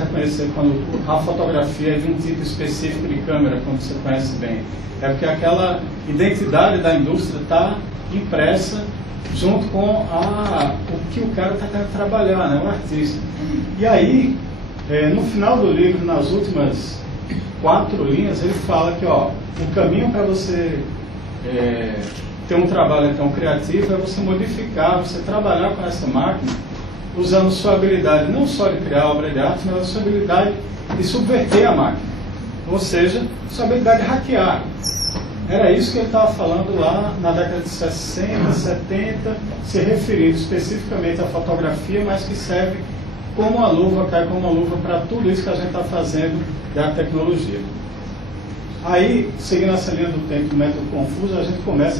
reconhecer quando a fotografia é de um tipo específico de câmera, como você conhece bem. É porque aquela identidade da indústria está impressa junto com o que o cara está querendo trabalhar, né, o artista. E aí, no final do livro, nas últimas 4 linhas, ele fala que o caminho para você ter um trabalho então criativo é você modificar, você trabalhar com essa máquina, usando sua habilidade não só de criar obra de arte, mas a sua habilidade de subverter a máquina. Ou seja, sua habilidade de hackear. Era isso que ele estava falando lá na década de 60, 70, se referindo especificamente à fotografia, mas que serve como uma luva, cai como uma luva para tudo isso que a gente está fazendo da tecnologia. Aí, seguindo essa linha do tempo, do método confuso, eu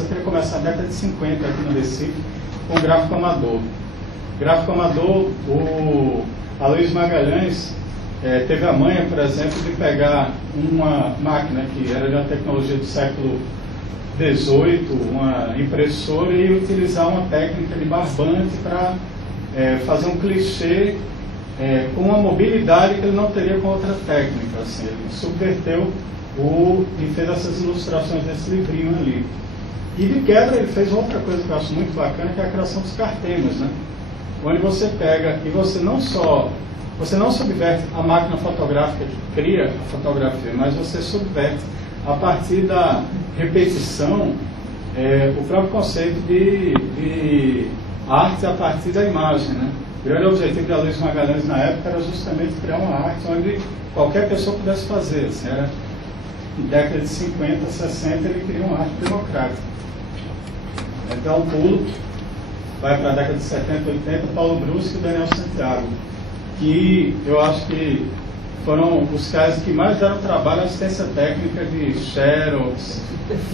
queria começar na década de 50 aqui no Recife, com o gráfico amador. Gráfico amador, o Aloysio Magalhães teve a manha, por exemplo, de pegar uma máquina que era de uma tecnologia do século XVIII, uma impressora, e utilizar uma técnica de barbante para fazer um clichê com uma mobilidade que ele não teria com outra técnica. Assim, ele subverteu e fez essas ilustrações desse livrinho ali. E de quebra ele fez outra coisa que eu acho muito bacana, que é a criação dos cartemas, né? Onde você pega e você não subverte a máquina fotográfica que cria a fotografia, mas você subverte a partir da repetição o próprio conceito de arte a partir da imagem, né? O grande objetivo de Aloysio Magalhães na época era justamente criar uma arte onde qualquer pessoa pudesse fazer. Assim, era em década de 50, 60 ele criou uma arte democrática. Então o pulo vai para a década de 70, 80, Paulo Brusque e Daniel Santiago, que eu acho que foram os caras que mais deram trabalho à assistência técnica de Xerox,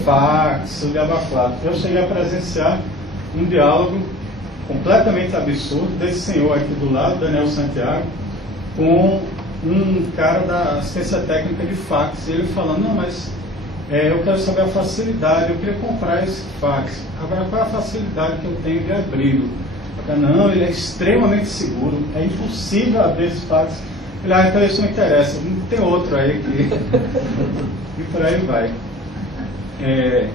fax, o diabo a quatro. Eu cheguei a presenciar um diálogo completamente absurdo desse senhor aqui do lado, Daniel Santiago, com um cara da assistência técnica de fax, e ele falando, não, mas eu quero saber a facilidade, eu queria comprar esse fax. Agora, qual é a facilidade que eu tenho de abri-lo? Não, ele é extremamente seguro, é impossível abrir esse fax. Ele, então isso não interessa, tem outro aí que... e por aí vai. É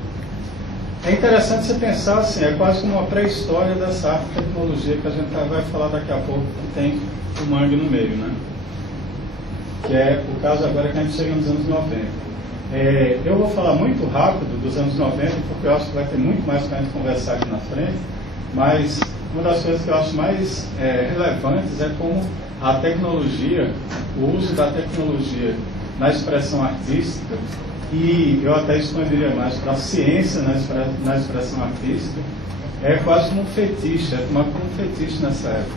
interessante você pensar assim, é quase como uma pré-história dessa arte e tecnologia que a gente vai falar daqui a pouco, que tem o mangue no meio, né? Que é o caso agora que a gente chega nos anos 90. Eu vou falar muito rápido dos anos 90, porque eu acho que vai ter muito mais para a gente conversar aqui na frente, mas uma das coisas que eu acho mais relevantes é como a tecnologia, o uso da tecnologia na expressão artística, e eu até expandiria mais para a ciência na expressão artística, é quase como um fetiche, é tomado como um fetiche nessa época.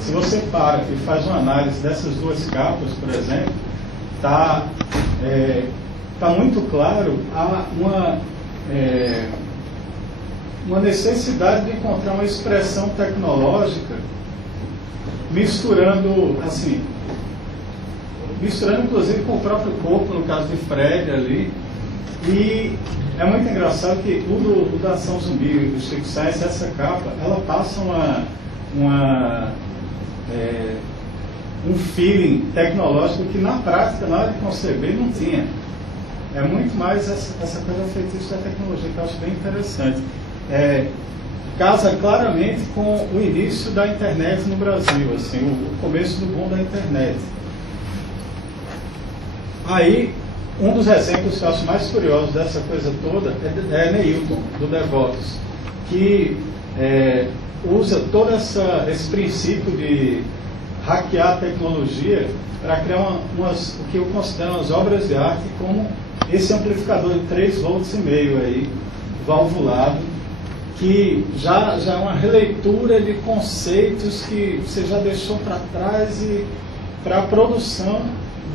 Se você para e faz uma análise dessas duas capas, por exemplo, está muito claro uma necessidade de encontrar uma expressão tecnológica misturando inclusive com o próprio corpo, no caso de Fred ali. E é muito engraçado que o da Ação Zumbi, do Chico Science, essa capa, ela passa um feeling tecnológico que na prática, na hora de conceber, não tinha. É muito mais essa coisa feitiço da tecnologia, que eu acho bem interessante. Casa claramente com o início da internet no Brasil, assim, o começo do boom da internet. Aí, um dos exemplos que eu acho mais curiosos dessa coisa toda é Neilton, do Devotos, que usa todo esse princípio de hackear a tecnologia para criar o que eu considero umas obras de arte, como esse amplificador de 3,5 volts aí, valvulado, que já é uma releitura de conceitos que você já deixou para trás e para a produção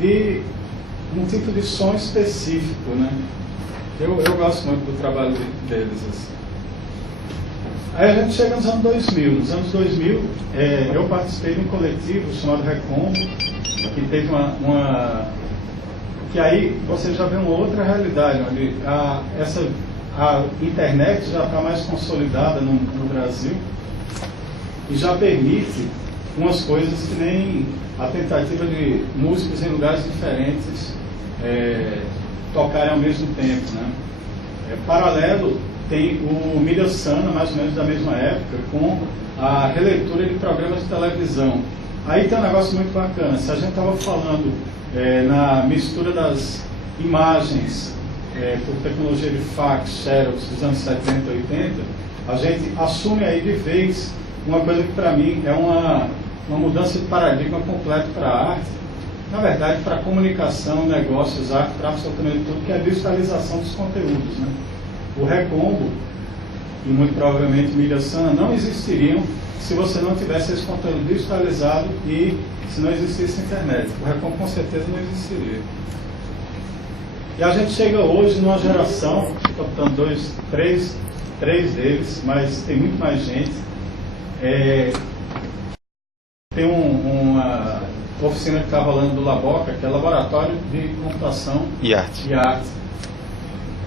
de um tipo de som específico, né? Eu gosto muito do trabalho deles, assim. Aí a gente chega nos anos 2000. Nos anos 2000, eu participei de um coletivo chamado Recombo, que teve que aí você já vê uma outra realidade, onde a internet já está mais consolidada no Brasil e já permite umas coisas que nem a tentativa de músicos em lugares diferentes tocarem ao mesmo tempo, né? Paralelo tem o Mídia Sana, mais ou menos da mesma época, com a releitura de programas de televisão. Aí tem um negócio muito bacana. Se a gente estava falando na mistura das imagens por tecnologia de fax, xerox, dos anos 70 e 80, a gente assume aí de vez uma coisa que para mim é uma mudança de paradigma completo para a arte, na verdade para comunicação, negócios, arte, para absolutamente tudo, que é a digitalização dos conteúdos, né? O Recombo e muito provavelmente Mídia Sana não existiriam se você não tivesse esse conteúdo digitalizado e se não existisse internet. O Recombo com certeza não existiria. E a gente chega hoje numa geração, estou botando três deles, mas tem muito mais gente. Tem uma oficina que está rolando do Laboca, que é Laboratório de Computação e Arte.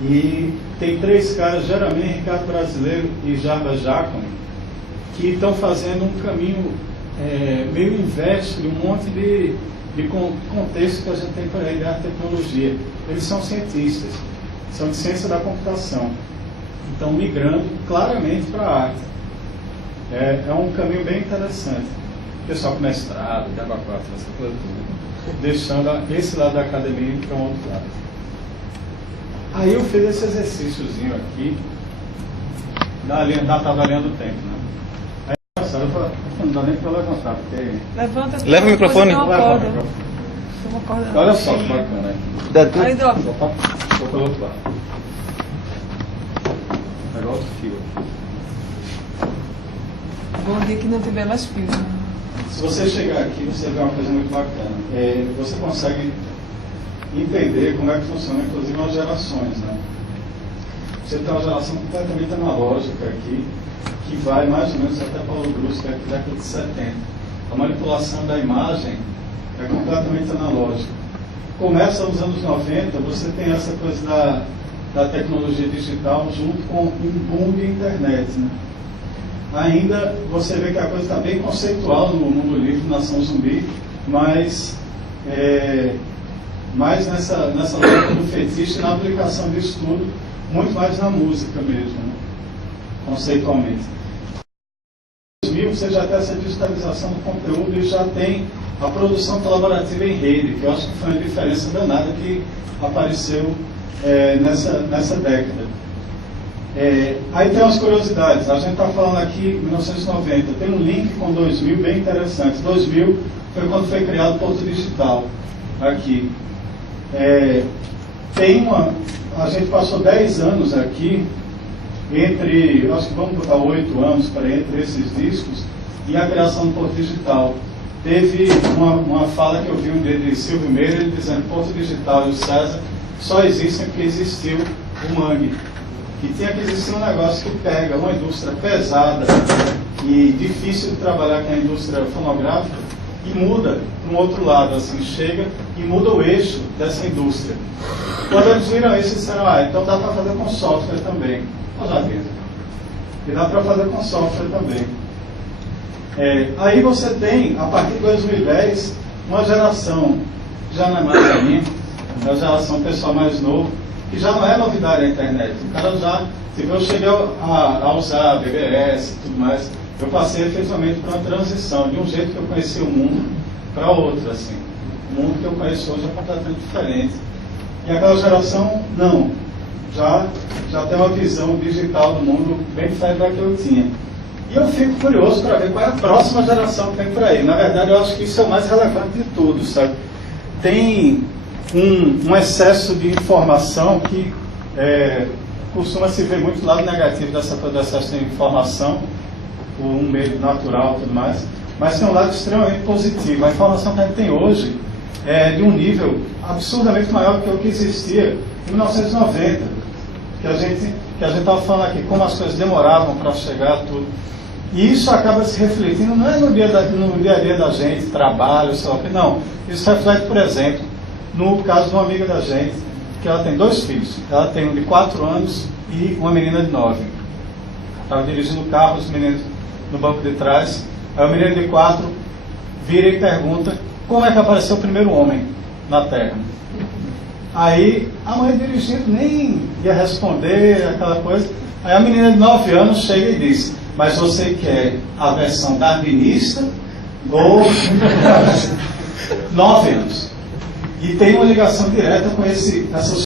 E tem 3 caras, Jeremy, Ricardo Brasileiro e Jarba Jacome, que estão fazendo um caminho meio inverso de um monte de contexto que a gente tem por aí da tecnologia. Eles são cientistas, são de ciência da computação, então migrando claramente para a arte. É um caminho bem interessante. Pessoal com mestrado, de abacuá, essa coisa toda, deixando esse lado da academia para um outro lado. Aí eu fiz esse exercíciozinho aqui da linha do tempo, né? Aí não dá nem para levantar, porque... Leva o microfone. Olha só que bacana aqui. Aí, Dó. Vou pelo outro lado. Pegar outro fio. Bom dia que não tiver mais fio. Se você chegar aqui, você vê uma coisa muito bacana. Você consegue entender como é que funciona, inclusive, as gerações, né? Você tem uma geração completamente analógica aqui, que vai mais ou menos até Paulo Brusque, que é da década de 70. A manipulação da imagem é completamente analógica. Começa nos anos 90, você tem essa coisa da tecnologia digital junto com um boom de internet, né? Ainda você vê que a coisa está bem conceitual no mundo livre, Nação Zumbi, mas mais nessa lógica do fetiche e na aplicação disso tudo, muito mais na música mesmo, né? Conceitualmente. Em 2000 você já tem essa digitalização do conteúdo e já tem a produção colaborativa em rede, que eu acho que foi uma diferença danada que apareceu nessa década. Aí tem umas curiosidades. A gente está falando aqui em 1990, tem um link com 2000 bem interessante. 2000 foi quando foi criado o Porto Digital aqui. A gente passou 10 anos aqui, acho que vamos botar 8 anos entre esses discos e a criação do Porto Digital. Teve uma fala que eu vi um dia de Silvio Meira, ele dizendo que o Porto Digital e o César só existem porque existiu o Mangue. Que tinha que existir um negócio que pega uma indústria pesada e difícil de trabalhar, que é a indústria fonográfica, e muda para um outro lado, assim, chega e muda o eixo dessa indústria. Quando eles viram isso, disseram, então dá para fazer com software também. Nós já vimos. E dá para fazer com software também. Aí você tem, a partir de 2010, uma geração, já não é mais a minha, é a geração pessoal mais novo, que já não é novidade a internet. O cara já, eu cheguei a usar BBS e tudo mais, eu passei efetivamente por uma transição, de um jeito que eu conheci o mundo para outro, assim. O mundo que eu conheço hoje é completamente diferente. E aquela geração, não. Já tem uma visão digital do mundo bem diferente da que eu tinha. E eu fico curioso para ver qual é a próxima geração que vem por aí. Na verdade, eu acho que isso é o mais relevante de tudo, sabe? Tem um excesso de informação que costuma se ver muito lado negativo dessa excesso de informação, por um meio natural e tudo mais, mas tem um lado extremamente positivo. A informação que a gente tem hoje é de um nível absurdamente maior do que o que existia em 1990, que a gente estava falando aqui, como as coisas demoravam para chegar, tudo. E isso acaba se refletindo, não é no dia a dia da gente, trabalho, sei lá o que, não. Isso reflete, por exemplo, no caso de uma amiga da gente, que ela tem 2 filhos. Ela tem um de 4 anos e uma menina de 9. Estava dirigindo o carro, os meninos no banco de trás. Aí o menino de 4 vira e pergunta como é que apareceu o primeiro homem na Terra? Aí a mãe dirigindo nem ia responder aquela coisa. Aí a menina de 9 anos chega e diz: mas você quer a versão darwinista ou 9 anos? E tem uma ligação direta com essa